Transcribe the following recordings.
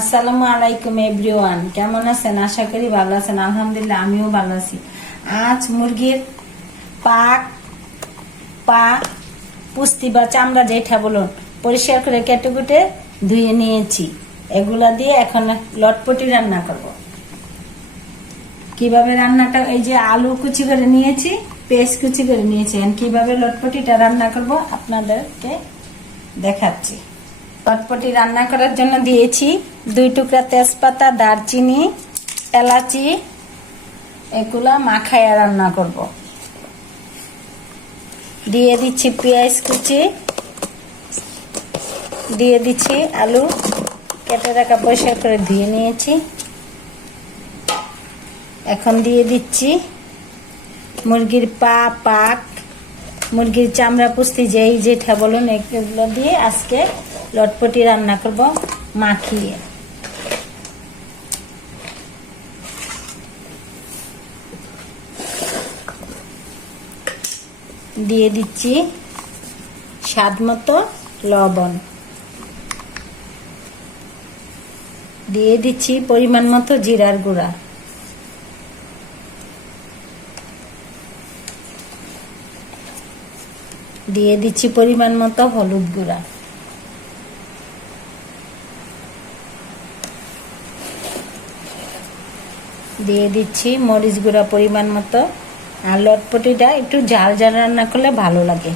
আসসালামু আলাইকুম এভরিওয়ান, কেমন আছেন? আশা করি ভালো আছেন। আলহামদুলিল্লাহ আমিও ভালো আছি। আজ মুরগির পা পুস্তি বা চামড়া যেটা বলুন পরিষ্কার করে কেটে কুটে ধুয়ে নিয়েছি। এগুলা দিয়ে এখন লটপটি রান্না করব। কিভাবে রান্নাটা, এই যে আলু কুচি করে নিয়েছি, পেঁয়াজ কুচি করে নিয়েছি, কিভাবে লটপটিটা রান্না করব আপনাদেরকে দেখাচ্ছি। লটপটি রান্না করার জন্য দিয়েছি 2 টুকরা তেজপাতা, দারচিনি, এলাচি, এগুলা মাখায়া রান্না করব। দিয়ে দিচ্ছি পেঁয়াজ কুচি, দিয়ে দিচ্ছি আলু কেটে রাখা পরিষ্কার করে ধুয়ে নিয়েছি। এখন দিয়ে দিচ্ছি মুরগির পাক, মুরগির চামড়া পুস্তি যেটা বলুন এগুলো দিয়ে আজকে লটপটি রান্না করব মাখিয়ে। দিয়ে দিচ্ছি স্বাদ মতো লবণ, দিয়ে দিচ্ছি পরিমাণ মতো জিরার গুঁড়া, দিয়ে দিচ্ছি পরিমাণ মতো হলুদ গুঁড়া, দিয়ে দিচ্ছি মরিচ গুঁড়া পরিমাণ মতো। আর লটপটিটা একটু ঝাল ঝাল রান্না করলে ভালো লাগে।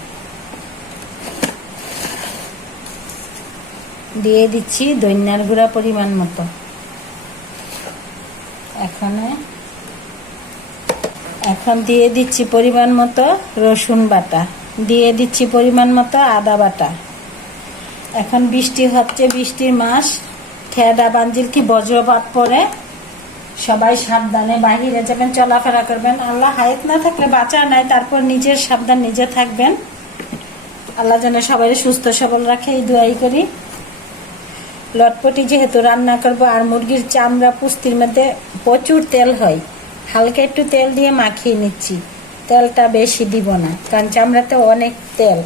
দিয়ে দিচ্ছি ধনিয়ার গুঁড়া পরিমাণ মতো। এখন দিয়ে দিচ্ছি পরিমাণ মতো রসুন বাটা, দিয়ে দিচ্ছি পরিমাণ মতো আদা বাটা। এখন বৃষ্টি হচ্ছে, বৃষ্টির মাস, ঠেডা বাঞ্জিল কি বজ্রপাত পড়ে, সবাই সাবধানে বাহিরে যাবেন, চলাফেরা করবেন। আল্লাহ হায়াত না থাকলে বাঁচা নাই, তারপর নিজের সাবধান নিজে থাকবেন। আল্লাহ যেন সবাই সুস্থ সবল রাখে, এই দোয়াই করি। লটপটি যেহেতু রান্না করব, আর মুরগির চামড়া পুস্তির মধ্যে প্রচুর তেল হয়, হালকা একটু তেল দিয়ে মাখিয়ে নিচ্ছি। তেলটা বেশি দিব না, কারণ চামড়াতে অনেক তেল।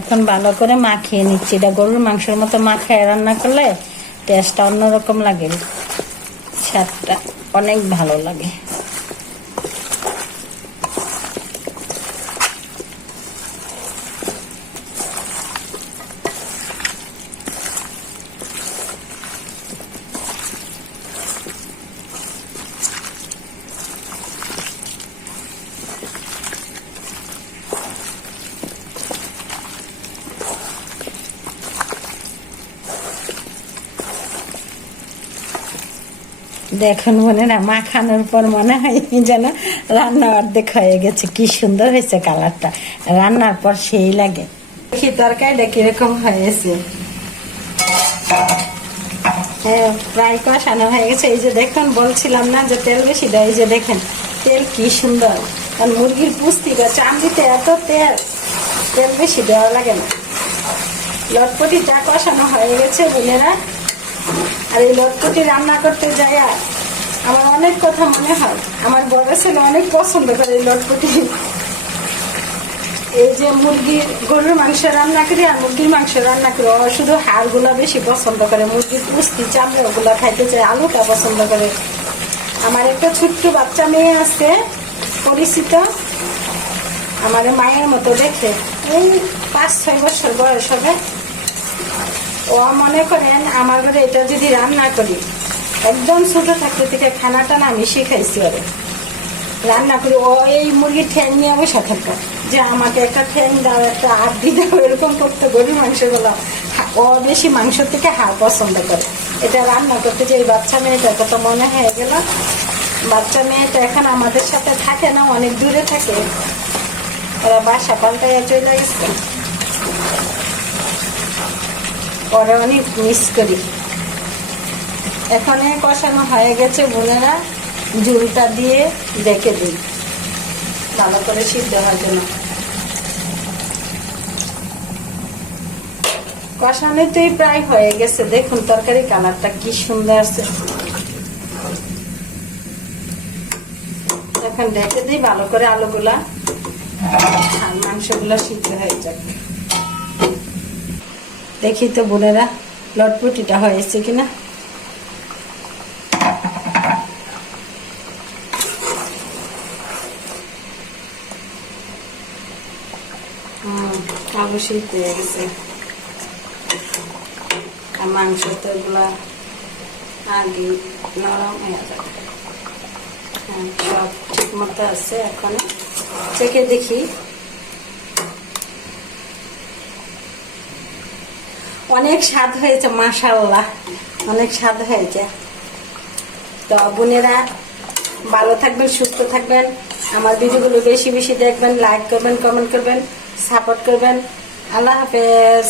এখন ভালো করে মাখিয়ে নিচ্ছি। এটা গরুর মাংসের মতো মাখিয়ে রান্না করলে টেস্টটা অন্যরকম লাগে, স্বাদটা অনেক ভালো লাগে। দেখুন মনে না, মাখানোর পর মনে হয় যেন রান্না অর্ধেক হয়ে গেছে। কি সুন্দর হয়েছে কালারটা, রান্নার পর সেই লাগে। দেখি তরকারিটা কিরকম হয়েছে। হ্যাঁ, প্রায় কষানো হয়ে গেছে। এই যে দেখুন, বলছিলাম না যে তেল বেশি দেয়, এই যে দেখেন তেল কি সুন্দর। আর মুরগির পুস্তি বা চামড়িতে এত তেল, তেল বেশি দেওয়া লাগে না। লটপটিটা কষানো হয়ে গেছে বোনেরা। আর এই লটপটি রান্না করতে যাই আমার অনেক কথা মনে হয়। আমার বড় ছেলে অনেক পছন্দ করে এই লটপটি। এই যে গরুর মাংস রান্না করি আর মুরগির মাংস রান্না করি, ও শুধু হাড়গুলা বেশি পছন্দ করে, মুরগির পুস্তি চামড়া ওগুলা খাইতে চায়, আলুটা পছন্দ করে। আমার একটা ছোট্ট বাচ্চা মেয়ে আছে পরিচিত, আমার মায়ের মতো দেখে, এই 5-6 বছর বয়স হবে। ও মনে করেন আমার ঘরে এটা যদি রান্না করি, একদম ছোট থাকতে থেকে খানাটা না আমি শিখাইছি ওরে রান্না করি। ও এই মুরগির ঠ্যাং নিয়ে বসে থাকতো, যে আমাকে একটা ঠ্যাং দাও, একটা আড্ডি দাও, এরকম করতে। গরুর মাংসগুলো ও বেশি মাংস থেকে হাড় পছন্দ করে। এটা রান্না করতে যে এই বাচ্চা মেয়েটা কত মনে হয়ে গেল। বাচ্চা মেয়েটা এখন আমাদের সাথে থাকে না, অনেক দূরে থাকে, ওরা বাসা পাল্টাইয়া চলে গেছে। পরে অনেক মিস করি। এখানে কষানো হয়ে গেছে বোনেরা, ঝুলটা দিয়ে রেখে দিই ভালো করে সিদ্ধ হওয়ার জন্য। কষানোতেই প্রায় হয়ে গেছে। দেখুন তরকারি কালারটা কি সুন্দর আছে। এখন ঢেকে দিই ভালো করে আলুগুলা আর মাংসগুলা সিদ্ধ হয়ে যাবে। দেখি তো বোনেরা লটপটিটা হয়েছে কিনা। আলু সিদ্ধ হয়ে গেছে আর মাংস তো এগুলা আগে নরম হয়ে যাবে। সব ঠিক মতো আছে। এখন চেখে দেখি। অনেক স্বাদ হয়েছে, মাশাআল্লাহ অনেক স্বাদ হয়েছে। তো বোনেরা ভালো থাকবেন, সুস্থ থাকবেন, আমার ভিডিওগুলো বেশি বেশি দেখবেন, লাইক করবেন, কমেন্ট করবেন, সাপোর্ট করবেন। আল্লাহ হাফেজ।